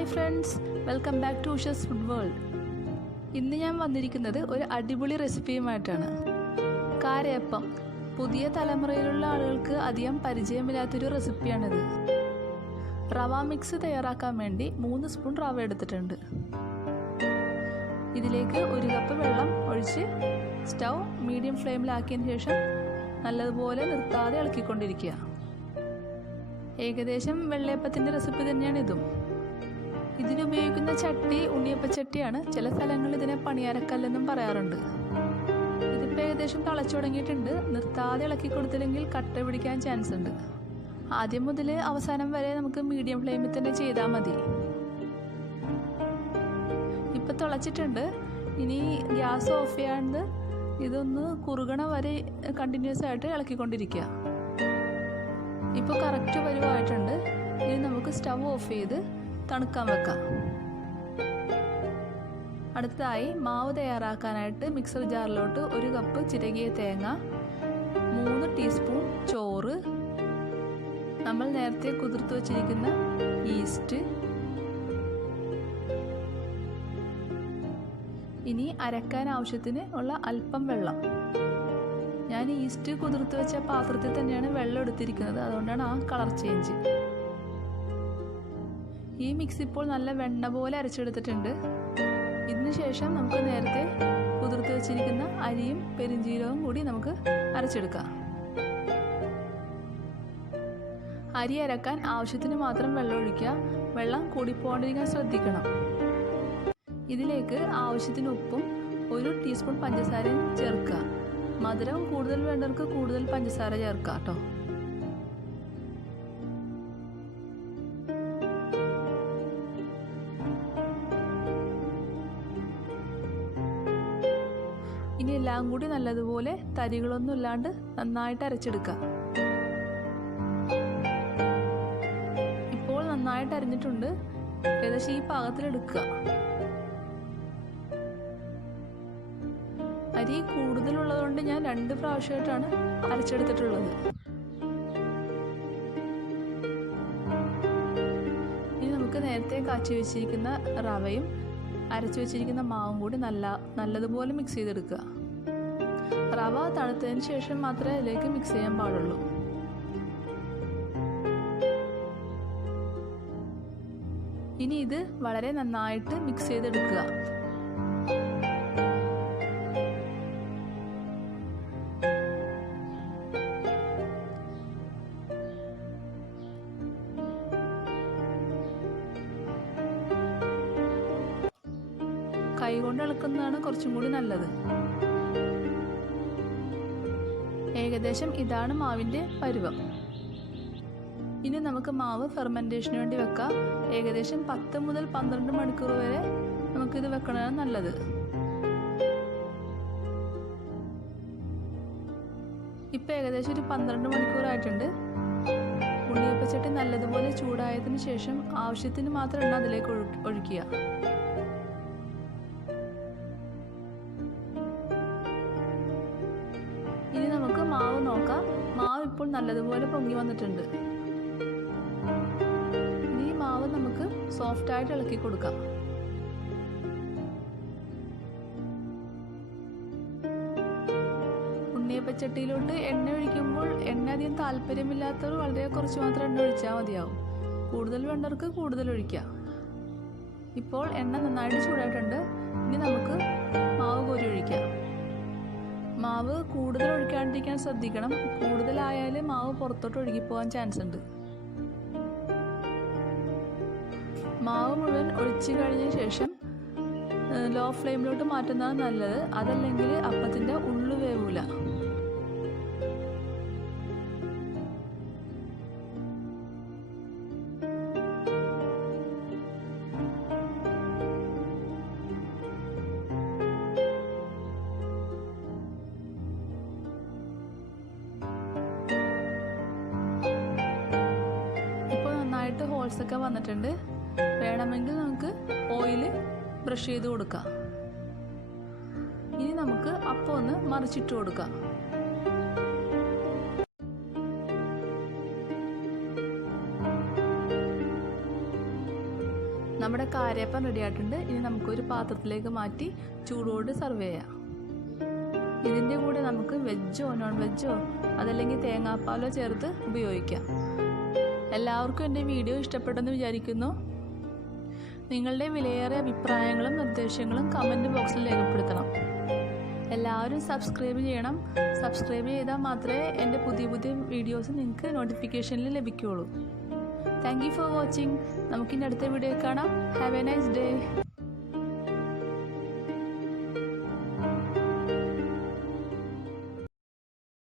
Hi friends, welcome back to Ushas food world. ഇന്ന് ഞാൻ വന്നിരിക്കുന്നത് ഒരു അടിപൊളി റെസിപ്പിയുമായിട്ടാണ്. കാരയപ്പം. പുതിയ തലമുറയിലുള്ള ആളുകൾക്ക് അധികം പരിചയമില്ലാത്തൊരു റെസിപ്പിയാണിത്. റവ മിക്സ് തയ്യാറാക്കാൻ വേണ്ടി 3 സ്പൂൺ റവ എടുത്തിട്ടുണ്ട്. ഇതിലേക്ക് 1 കപ്പ് വെള്ളം ഒഴിച്ച് സ്റ്റൗ മീഡിയം ഫ്ലെയിമിലാക്കിയതിന് ശേഷം നല്ലതുപോലെ നിർത്താതെ ഇളക്കിക്കൊണ്ടിരിക്കുക. ഏകദേശം വെള്ളയപ്പത്തിൻ്റെ റെസിപ്പി തന്നെയാണ് ഇതും. ഇതിനുപയോഗിക്കുന്ന ചട്ടി ഉണ്ണിയപ്പച്ചട്ടിയാണ്. ചില സ്ഥലങ്ങളിൽ ഇതിനെ പണിയാരക്കല്ലെന്നും പറയാറുണ്ട്. ഇതിപ്പോൾ ഏകദേശം തിളച്ചു തുടങ്ങിയിട്ടുണ്ട്. നിർത്താതെ ഇളക്കി കൊടുത്തില്ലെങ്കിൽ കട്ട പിടിക്കാൻ ചാൻസ് ഉണ്ട്. ആദ്യം മുതൽ അവസാനം വരെ നമുക്ക് മീഡിയം ഫ്ലെയിമിൽ തന്നെ ചെയ്താൽ മതി. ഇപ്പം തിളച്ചിട്ടുണ്ട്. ഇനി ഗ്യാസ് ഓഫ് ചെയ്യാണ്ട് ഇതൊന്ന് കുറുകണ വരെ കണ്ടിന്യൂസ് ആയിട്ട് ഇളക്കിക്കൊണ്ടിരിക്കുക. ഇപ്പോൾ കറക്റ്റ് പരുവായിട്ടുണ്ട്. ഇനി നമുക്ക് സ്റ്റവ് ഓഫ് ചെയ്ത് തണുക്കാൻ വെക്കാം. അടുത്തതായി മാവ് തയ്യാറാക്കാനായിട്ട് മിക്സർ ജാറിലോട്ട് 1 കപ്പ് ചിരകിയ തേങ്ങ, 3 ടീസ്പൂൺ ചോറ്, നമ്മൾ നേരത്തെ കുതിർത്ത് വച്ചിരിക്കുന്ന ഈസ്റ്റ്, ഇനി അരക്കാൻ ആവശ്യത്തിന് ഉള്ള അല്പം വെള്ളം. ഞാൻ ഈസ്റ്റ് കുതിർത്ത് വെച്ച പാത്രത്തിൽ തന്നെയാണ് വെള്ളം എടുത്തിരിക്കുന്നത്, അതുകൊണ്ടാണ് ആ കളർ ചേഞ്ച്. ഈ മിക്സ് ഇപ്പോൾ നല്ല വെണ്ണ പോലെ അരച്ചെടുത്തിട്ടുണ്ട്. ഇതിന് ശേഷം നമുക്ക് നേരത്തെ കുതിർത്ത് വെച്ചിരിക്കുന്ന അരിയും പെരിഞ്ജീരകവും കൂടി നമുക്ക് അരച്ചെടുക്കാം. അരി അരക്കാൻ ആവശ്യത്തിന് മാത്രം വെള്ളം ഒഴിക്കുക. വെള്ളം കൂടിപ്പോകാണ്ടിരിക്കാൻ ശ്രദ്ധിക്കണം. ഇതിലേക്ക് ആവശ്യത്തിന് ഉപ്പും 1 ടീസ്പൂൺ പഞ്ചസാരയും ചേർക്കുക. മധുരം കൂടുതൽ വേണ്ടവർക്ക് കൂടുതൽ പഞ്ചസാര ചേർക്കുക കേട്ടോ. ഇനി എല്ലാം കൂടി നല്ലതുപോലെ തരികളൊന്നും ഇല്ലാണ്ട് നന്നായിട്ട് അരച്ചെടുക്കുക. ഇപ്പോൾ നന്നായിട്ട് അരിഞ്ഞിട്ടുണ്ട്. ഏകദേശം ഈ പാകത്തിലെടുക്കുക. അരി കൂടുതലുള്ളതുകൊണ്ട് ഞാൻ 2 പ്രാവശ്യമായിട്ടാണ് അരച്ചെടുത്തിട്ടുള്ളത്. ഇനി നമുക്ക് നേരത്തെ കാച്ചി വെച്ചിരിക്കുന്ന റവയും അരച്ചു വെച്ചിരിക്കുന്ന മാവും കൂടി നല്ലതുപോലെ മിക്സ് ചെയ്തെടുക്കുക. റവ തണുത്തതിന് ശേഷം മാത്രമേ അതിലേക്ക് മിക്സ് ചെയ്യാൻ പാടുള്ളൂ. ഇനി ഇത് വളരെ നന്നായിട്ട് മിക്സ് ചെയ്തെടുക്കുക. കൈകൊണ്ട് ഇളക്കുന്നതാണ് കുറച്ചും കൂടി നല്ലത്. ഏകദേശം ഇതാണ് മാവിൻ്റെ പരുവം. ഇനി നമുക്ക് മാവ് ഫെർമെൻറ്റേഷന് വേണ്ടി വെക്കാം. ഏകദേശം 10 മുതൽ 12 മണിക്കൂർ വരെ നമുക്കിത് വെക്കണതാണ് നല്ലത്. ഇപ്പം ഏകദേശം ഒരു 12 മണിക്കൂറായിട്ടുണ്ട്. ഉണ്ണിയപ്പച്ചട്ടി നല്ലതുപോലെ ചൂടായതിനു ശേഷം ആവശ്യത്തിന് മാത്രം എണ്ണ അതിലേക്ക് ഒഴിക്കുക. ഇനി നമുക്ക് മാവ് നോക്കാം. മാവ് ഇപ്പോൾ നല്ലതുപോലെ പൊങ്ങി വന്നിട്ടുണ്ട്. ഇനി ഈ മാവ് നമുക്ക് സോഫ്റ്റായിട്ട് ഇളക്കി കൊടുക്കാം. ഉണ്ണിയപ്പച്ചട്ടിയിലോട്ട് എണ്ണ ഒഴിക്കുമ്പോൾ എണ്ണ അധികം താല്പര്യമില്ലാത്തവർ വളരെ കുറച്ച് മാത്രം എണ്ണ ഒഴിച്ചാൽ മതിയാവും. കൂടുതൽ വേണ്ടവർക്ക് കൂടുതൽ ഒഴിക്കാം. ഇപ്പോൾ എണ്ണ നന്നായിട്ട് ചൂടായിട്ടുണ്ട്. ഇനി നമുക്ക് മാവ് കോരി ഒഴിക്കാം. മാവ് കൂടുതൽ ഒഴിക്കാണ്ടിരിക്കാൻ ശ്രദ്ധിക്കണം. കൂടുതലായാൽ മാവ് പുറത്തോട്ട് ഒഴുകിപ്പോകാൻ ചാൻസ് ഉണ്ട്. മാവ് മുഴുവൻ ഒഴിച്ച് കഴിഞ്ഞ ശേഷം ലോ ഫ്ലെയിമിലോട്ട് മാറ്റുന്നതാണ് നല്ലത്. അതല്ലെങ്കിൽ അപ്പത്തിൻ്റെ ഉള്ളു വേവൂല. ഹോൾസൊക്കെ വന്നിട്ടുണ്ട്. വേണമെങ്കിൽ നമുക്ക് ഓയിൽ ബ്രഷ് ചെയ്ത് കൊടുക്കാം. ഇനി നമുക്ക് അപ്പം ഒന്ന് മറിച്ചിട്ട് കൊടുക്കാം. നമ്മുടെ കാരയപ്പം റെഡി ആയിട്ടുണ്ട്. ഇനി നമുക്കൊരു പാത്രത്തിലേക്ക് മാറ്റി ചൂടോട് സെർവ് ചെയ്യാം. ഇതിൻ്റെ കൂടെ നമുക്ക് വെജോ നോൺ വെജോ അതല്ലെങ്കിൽ തേങ്ങാപ്പാലോ ചേർത്ത് ഉപയോഗിക്കാം. എല്ലാവർക്കും എൻ്റെ വീഡിയോ ഇഷ്ടപ്പെട്ടെന്ന് വിചാരിക്കുന്നു. നിങ്ങളുടെ വിലയേറിയ അഭിപ്രായങ്ങളും നിർദ്ദേശങ്ങളും കമൻറ്റ് ബോക്സിൽ രേഖപ്പെടുത്തണം. എല്ലാവരും സബ്സ്ക്രൈബ് ചെയ്യണം. സബ്സ്ക്രൈബ് ചെയ്താൽ മാത്രമേ എൻ്റെ പുതിയ വീഡിയോസ് നിങ്ങൾക്ക് നോട്ടിഫിക്കേഷനിൽ ലഭിക്കുകയുള്ളൂ. Thank you for watching. നമുക്കിനി അടുത്ത വീഡിയോ കാണാം. Have A nice day.